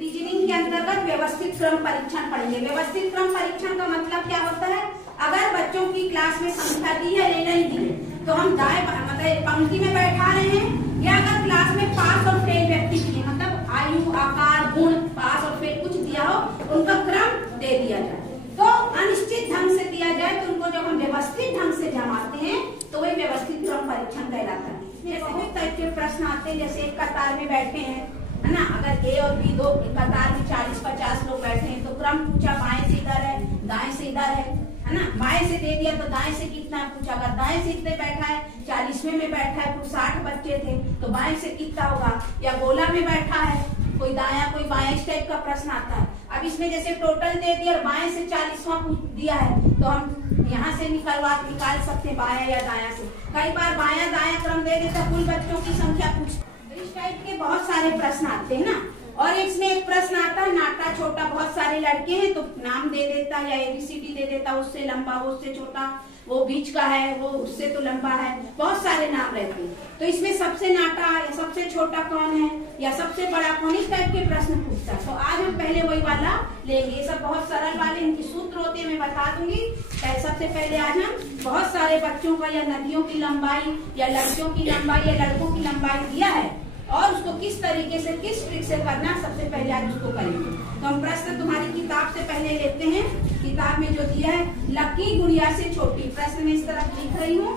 Reasoning के अंतर्गत व्यवस्थित क्रम परीक्षण पढ़ेंगे। व्यवस्थित क्रम परीक्षण का मतलब क्या होता है, अगर बच्चों की क्लास में संख्या दी है या नहीं दी है तो हम दाएं मतलब पंक्ति में बैठा रहे हैं, या अगर क्लास में पास और फेल व्यक्ति की मतलब आयु, आकार, गुण, पास और फेल कुछ दिया हो, उनका क्रम दे दिया जाए। तो अनिश्चित ढंग से दिया जाए तो उनको जब हम व्यवस्थित ढंग से जमाते हैं तो वही व्यवस्थित क्रम परीक्षण कहलाता है। जैसे बहुत टाइप के प्रश्न आते हैं, जैसे एक कतार में बैठे हैं, है ना, अगर ए और बी दो कतार में 40-50 लोग बैठे हैं तो क्रम पूछा बाएं से इधर है, दाएं से इधर है ना, बाएं से दे दिया तो दाएं से कितना पूछा, अगर दाएं से इतने बैठा है 40वें में बैठा है, कुछ 60 बच्चे थे तो बाएं से कितना होगा, या गोला में बैठा है कोई दाया कोई बाएं, इस टाइप का प्रश्न आता है। अब इसमें जैसे टोटल दे दिया और बाएं से 40वां दिया है तो हम यहाँ से निकाल सकते हैं बाया या दाया से। कई बार बाया दाया क्रम दे देता, कुल बच्चों की संख्या पूछता। इस टाइप के बहुत सारे प्रश्न आते हैं ना। और इसमें एक प्रश्न आता है नाटा छोटा, बहुत सारे लड़के हैं तो नाम दे देता या ABCD दे देता, उससे लंबा वो उससे छोटा, वो बीच का है वो उससे तो लंबा है, बहुत सारे नाम रहते हैं। तो इसमें सबसे नाटा या सबसे छोटा कौन है या सबसे बड़ा कौन, इस टाइप के प्रश्न पूछता है। तो आज हम पहले वही वाला लेंगे। ये सब बहुत सरल वाले इनकी सूत्र होते हैं, मैं बता दूंगी। सबसे पहले आज हम बहुत सारे बच्चों का या नदियों की लंबाई या लड़कियों की लंबाई या लड़कों की लंबाई दिया है और उसको किस तरीके से किस ट्रिक से करना, सबसे पहले आज उसको करेंगे। तो हम प्रश्न तुम्हारी किताब से पहले लेते हैं। किताब में जो दिया है लकी गुड़िया से छोटी, प्रश्न में इस तरफ लिख रही हूँ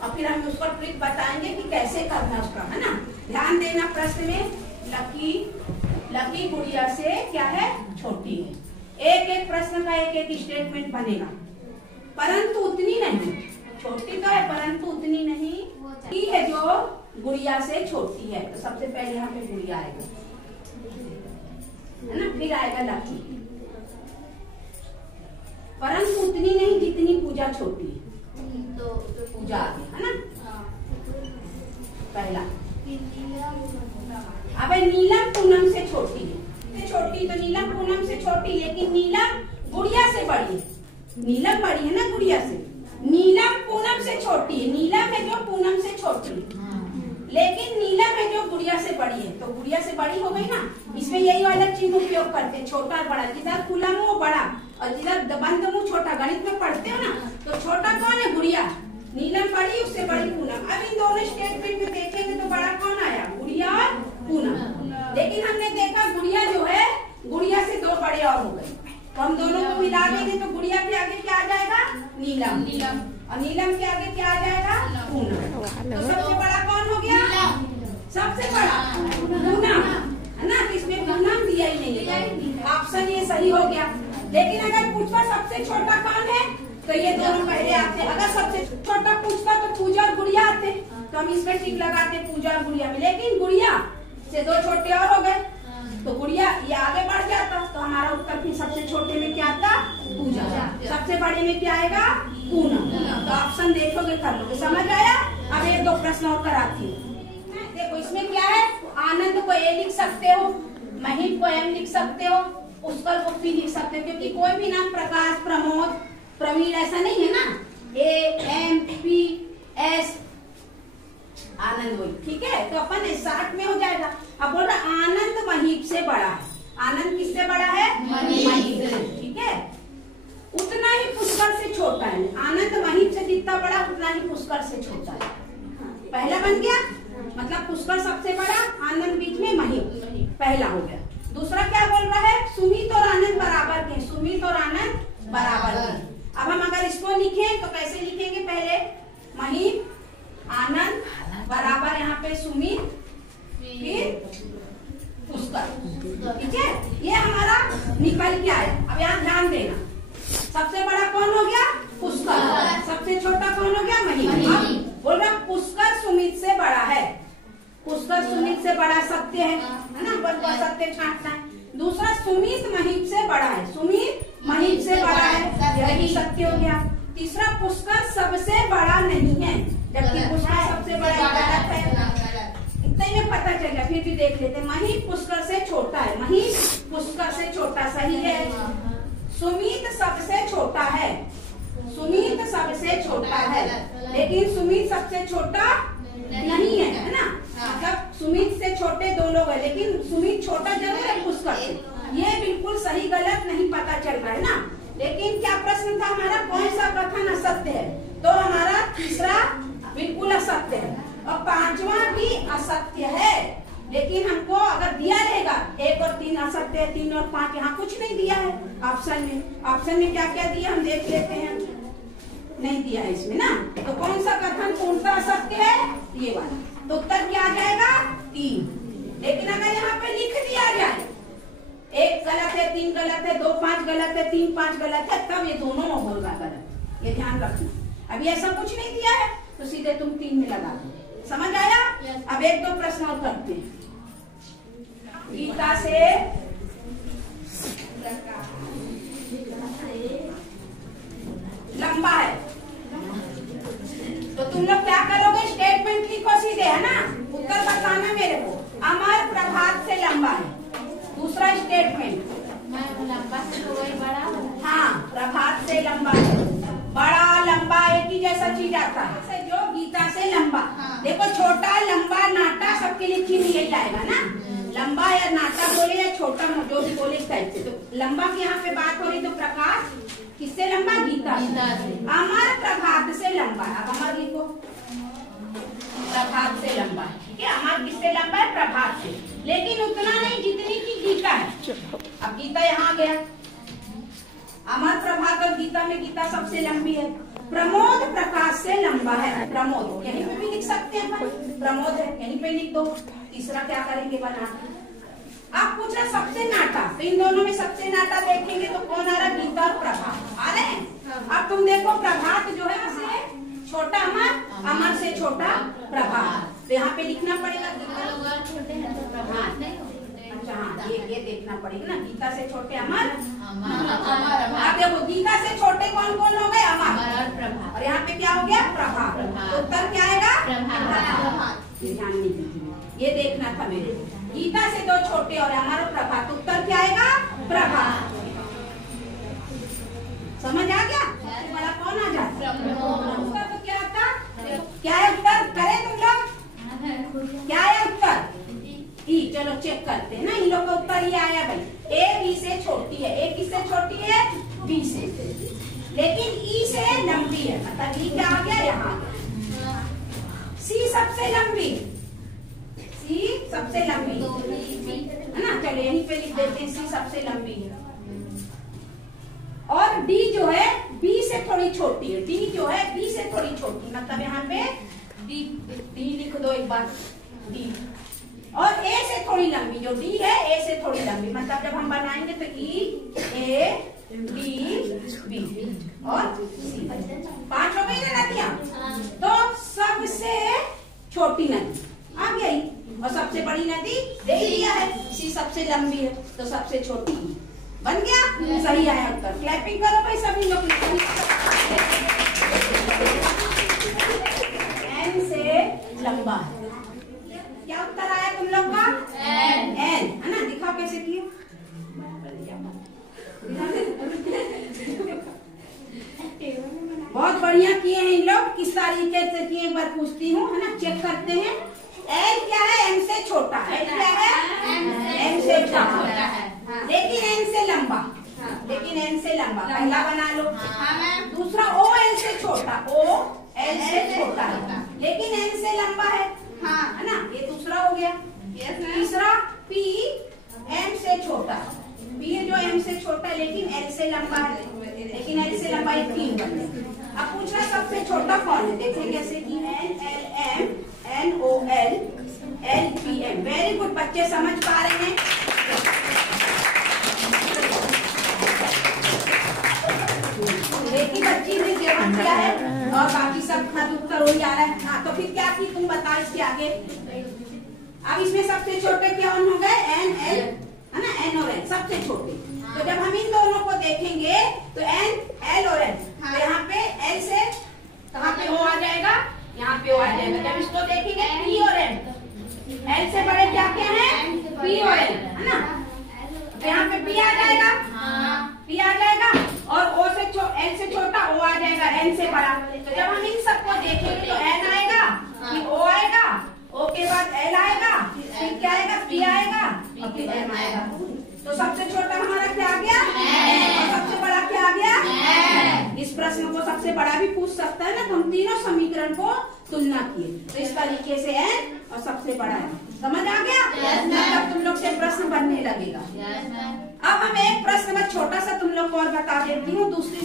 और फिर हम उसको ट्रिक बताएंगे कि कैसे करना उसका, है ना। ध्यान देना, प्रश्न में लकी गुड़िया से क्या है, छोटी है। एक एक प्रश्न का एक एक स्टेटमेंट बनेगा, परंतु उतनी नहीं, छोटी का है परंतु उतनी नहीं है जो गुड़िया से छोटी है। तो सबसे पहले यहाँ पे गुड़िया आएगा, है ना, फिर आएगा लकी, परंतु उतनी नहीं जितनी पूजा छोटी है, तो पूजा आगे, है ना। पहला अब नीलम पूनम से छोटी है, छोटी तो नीलम पूनम से छोटी, लेकिन नीलम गुड़िया से बड़ी है। नीलम बड़ी है ना गुड़िया से, नीलम पूनम से छोटी है, नीलम है जो पूनम से छोटी है, लेकिन नीलम है जो गुड़िया से बड़ी है। तो गुड़िया से बड़ी हो गई ना, इसमें यही वाला चिन्ह उपयोग करते हैं, छोटा और बड़ा। जिधर खुला मुंह बड़ा और जिधर बंद मुंह छोटा, गणित में पढ़ते हो ना। तो छोटा कौन है, गुड़िया, नीलम बड़ी, उससे बड़ी पूनम। अब इन दोनों स्टेटमेंट में देखेंगे तो बड़ा कौन आया, गुड़िया और पूनम। लेकिन हमने देखा गुड़िया जो है गुड़िया से दो बड़े और हो गए, तो हम दोनों को मिला देंगे तो गुड़िया के आगे क्या आ जाएगा, नीलम, और नीलम के आगे क्या आ जाएगा, पूनम। तो सबसे बड़ा कौन हो गया, सबसे बड़ा पूनम, है ना। तो इसमें पूनम दिया ही नहीं है, ऑप्शन ये सही हो गया। लेकिन अगर पूछता सबसे छोटा कौन है तो ये दोनों पहले आते। अगर सबसे छोटा पूछता तो पूजा और गुड़िया आते, तो हम इसमें टिक लगाते पूजा और गुड़िया में। लेकिन गुड़िया से दो छोटे और हो गए तो गुड़िया ये आगे बढ़ जाता, तो हमारा उत्तर फिर सबसे छोटे में क्या आता, पूजा, सबसे बड़े में क्या आएगा, पूनम। तो ऑप्शन देखोगे कर लोगे, समझ आया। अब एक दो प्रश्न और कराती हूँ। देखो इसमें क्या है, आनंद को ए लिख सकते हो, महिम को एम लिख सकते हो, उत्कल को पी लिख सकते हो, क्योंकि कोई भी नाम प्रकाश, प्रमोद, प्रवीण ऐसा नहीं है ना। AMPS आनंद वही, ठीक है। तो अपन 60 में हो जाएगा। अब बोल रहा आनंद महीप से बड़ा है, आनंद किससे बड़ा है, महीप से, ठीक है। उतना ही पुष्कर से छोटा है, आनंद महीप से जितना बड़ा उतना ही पुष्कर से छोटा है। पहला बन गया, मतलब पुष्कर सबसे बड़ा, आनंद बीच में, महीप पहला हो गया। दूसरा क्या बोल रहा है, सुमित और आनंद बराबर के, सुमित और आनंद बराबर के। अब हम अगर इसको लिखें तो कैसे लिखेंगे, पहले महीप आनंद बराबर यहाँ पे सुमित फिर पुष्कर, ठीक है। ये हमारा निकल के आया। अब यहाँ ध्यान देना, सबसे बड़ा कौन हो गया, पुष्कर, सबसे छोटा कौन हो गया, महीप। बोल रहा पुष्कर सुमित से बड़ा है, पुष्कर सुमित से बड़ा सत्य है ना, बस सत्य छांटना है। दूसरा सुमित महीप से बड़ा है, सुमित महीप से बड़ा है, यही सत्य हो गया। तीसरा पुष्कर सबसे बड़ा नहीं है, जबकि पुष्कर सबसे बड़ा गलत है, इतना ही में पता चल गया। फिर भी देख लेते, महीप पुष्कर से छोटा है, महीप पुष्कर से छोटा सही है। सुमित सबसे छोटा है, सुमित सबसे छोटा है, लेकिन सुमित सबसे छोटा नहीं है, है ना। मतलब सुमित से छोटे दो लोग है, लेकिन सुमित छोटा जरूर है पुष्कर से। ये बिल्कुल सही गलत नहीं पता चल रहा है ना। लेकिन क्या प्रश्न था हमारा, कौन सा कथन असत्य है? तो हमारा तीसरा बिल्कुल असत्य है और पांचवा भी असत्य है। लेकिन हमको अगर दिया रहेगा 1 और 3 असत्य है, 3 और 5, यहाँ कुछ नहीं दिया है ऑप्शन में। ऑप्शन में क्या क्या दिया हम देख लेते हैं। नहीं दिया है इसमें ना, तो कौन सा कथन पूर्णतः असत्य है? ये वाला। तो उत्तर क्या आ जाएगा? 3। लेकिन अगर यहाँ पे लिख दिया जाए 1 गलत है, 3 गलत है, 2 5 गलत है, 3 5 गलत है, तब ये दोनों होगा गलत। ये ध्यान रखना। अभी ऐसा कुछ नहीं दिया है तो सीधे तुम 3 में लगा दो। समझ आया? अब 1-2 प्रश्न और करते हैं। गीता से लंबा है तो तुम लोग क्या करोगे? स्टेटमेंट लिखो सीधे, है ना। उत्तर बताना मेरे को। अमर प्रभात से लंबा है। दूसरा स्टेटमेंट, लंबा से कोई बड़ा। हाँ, प्रभात से लंबा है। बड़ा लंबा एक ही जैसा चीज आता है। जो गीता से लंबा, हाँ। देखो छोटा लंबा नाटा सबके लिए चिन्ह यही आएगा ना। लंबा या नाटा बोले या छोटा जो भी बोले इस टाइप से। तो लंबा की यहाँ पे बात हो रही, तो प्रकाश किससे लंबा? गीता से। अमर प्रभात से लंबा। अब अमर लिखो, प्रभात से लंबा है। ठीक है, अमर किससे लंबा है? प्रभात से। लेकिन उतना नहीं जितनी की गीता है। अब गीता यहाँ गया, अमर प्रभात और गीता में गीता सबसे लंबी है। प्रमोद प्रकाश से लंबा है। प्रमोद यहीं पे भी लिख सकते हैं, प्रमोद है यहीं पे लिख दो। तीसरा क्या करेंगे? बना। आप पूछ रहे सबसे नाटा, तो इन दोनों में सबसे नाटा देखेंगे तो कौन आ रहा? गीता और प्रभात आ रहे हैं। अब तुम देखो प्रभात जो है से छोटा अमर, अमर से छोटा प्रभात, तो यहाँ पे लिखना पड़ेगा छोटे हैं तो प्रभात नहीं होते। अच्छा हाँ, ये देखना पड़ेगा ना। गीता से छोटे अमर, अमर। आप देखो गीता से छोटे कौन कौन हो गए? अमर और प्रभात। और यहाँ पे क्या हो गया? प्रभात। तो उत्तर क्या आएगा? प्रभात। ध्यान नहीं दीजिए, ये देखना था मेरे। गीता से 2 छोटे और अमर और प्रभात, उत्तर क्या आएगा? प्रभात। समझ आ गया? बड़ा कौन आ जाता? उसका तो क्या था? क्या है उत्तर? करें तुम लोग? क्या है उत्तर? ई। चलो चेक करते हैं ना। इन लोग का उत्तर ये आया भाई, ए बी से छोटी है। ए किससे छोटी है? बी से। लेकिन ई से लंबी है, मतलब ई क्या आ गया? यहाँ सी सबसे लंबी। सी सबसे लंबी है ना। चलो यहीं पे लिख देते हैं, सी सबसे लंबी है। और डी जो है बी से थोड़ी छोटी है। डी जो है बी से थोड़ी छोटी, मतलब यहाँ पे डी लिख दो एक बार, डी। और ए से थोड़ी लंबी, जो डी है ए से थोड़ी लंबी, मतलब जब हम बनाएंगे तो ई ए डी बी और सी। 5 हो गई ना नदियाँ। तो सबसे छोटी नदी आ गई और सबसे बड़ी नदी दे दिया है। सी सबसे लंबी है तो सबसे छोटी बन गया। सही आया उत्तर। क्लैपिंग करो भाई सभी लोग। एन से लंबा है। क्या उत्तर आया तुम लोग का? एन। एन है ना। दिखाओ कैसे किए। बहुत बढ़िया किए हैं इन लोग। किस तरीके से किए एक बार पूछती हूँ, है ना। चेक करते हैं। एल क्या है? एम से छोटा। एल क्या है? एम से छोटा है, लेकिन एन से लंबा। लेकिन एन से लंबा पहला बना लो। दूसरा ओ एल से छोटा। ओ एल से छोटा है लेकिन एन से लंबा है, है ना। ये दूसरा हो गया। तीसरा पी एम से छोटा। पी जो एम से छोटा है लेकिन एल से लंबा है, लेकिन एल से लंबा 3 बन गया। अब पूछना सबसे छोटा कौन है? देखें कैसे की। N L M N O L L P M. Very good बच्चे, समझ पा रहे हैं। बच्ची ने सेवन किया है और बाकी सब का उत्तर हो जा रहा है। हाँ, तो फिर क्या की तुम बताओ इसके आगे। अब इसमें सबसे छोटे क्या हो गए? एन एल, है ना। एन और एल सबसे छोटे। तो जब हम इन दोनों को देखेंगे तो एन एल और एल, तो यहाँ पे एल से कहाँ पे ओ आ जाएगा? यहाँ पे ओ आ जाएगा। जब इसको देखेंगे पी और एल, एल से बड़े क्या क्या है? पी और एल, है ना। तो यहाँ पे पी आ जाएगा, पी आ जाएगा और ओ से एल से छोटा ओ आ जाएगा, एन से बड़ा। तो जब हम इन सबको देखेंगे तो एन आएगा, फिर ओ आएगा, ओ के बाद एल आएगा, फिर क्या आएगा? पी आएगा और फिर एम आएगा। सबसे बड़ा भी पूछ सकता है ना, तो हम तीनों समीकरण को तुलना किए, तो इस तरीके से n और सबसे बड़ा है। समझ आ गया? अब तुम लोग से प्रश्न बनने लगेगा। अब हम एक प्रश्न में छोटा सा तुम लोग को और बता देती हूँ, दूसरी